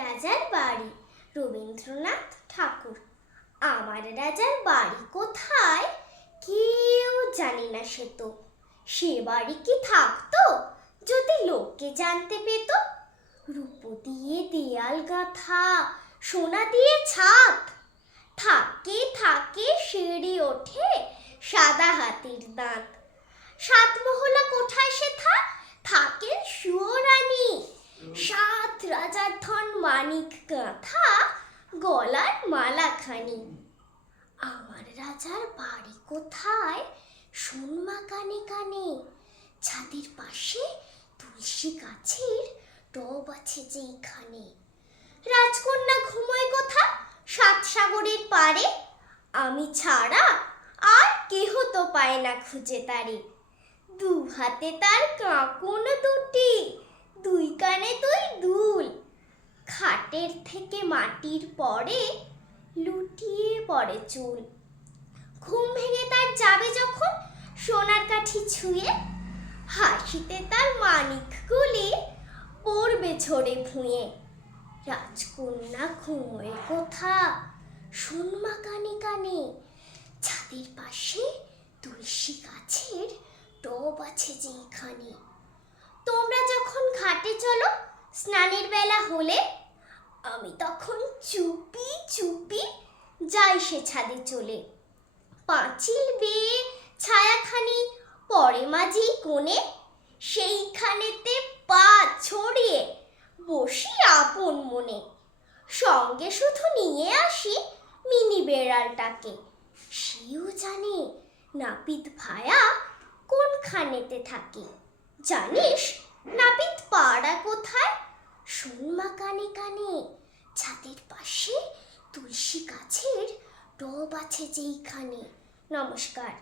রাজার বাড়ি, রবীন্দ্রনাথ ঠাকুর। আমার রাজার বাড়ি কোথায় কেউ জানি না সে তো। সে বাড়ি কি থাকতো যদি লোকে জানতে পেত? রূপো দিয়ে দেয়াল গাঁথা, সোনা দিয়ে ছাদ, থাকে থাকে সেরে ওঠে সাদা হাতির দাঁত। সাত মহলা কোঠায় সে থাকে সুরানী, সাত রাজার ধন মানিক গাঁথা গলার মালাখানি। আমার রাজার বাড়ি কোথায় শোন মা কানে কানে, ছাদের পাশে তুলসী গাছের টব আছে যেইখানে। রাজকন্যা ঘুমোয় কোথা সাত সাগরের পারে, আমি ছাড়া আর কেহ তো পায় না খুঁজে তারে। দু হাতে তার কাঁকন দুটি, দুই কানে দুই দুল, খাটের থেকে মাটির পরে লুটিয়ে পড়ে চুল। ঘুম ভেঙে তার যাবে যখন সোনার কাঠি ছুঁয়ে, হাসিতে তার মানিকগুলি পড়বে ঝরে ভুঁয়ে। রাজকন্যা ঘুমোয় কোথা শোন মা কানে কানে, ছাদের পাশে তুলসী গাছের টব আছে যেইখানে। তোমরা যখন ঘাটে চলো স্নানের বেলা হলে, আমি তখন চুপি চুপি যাই সে ছাদে চলে। পাঁচিল বেয়ে ছায়াখানি পরে মাঝি কোণে, সেইখানেতে পা ছড়িয়ে বসি আপন মনে। সঙ্গে শুধু নিয়ে আসি মিনি বেড়ালটাকে, সেও জানে নাপিত ভায়া কোনখানেতে থাকে। জানিস নাপিত পাড়া কোথায়? শোন মা কানে কানে, ছাদের পাশে তুলসী গাছের টব আছে যেইখানে। নমস্কার।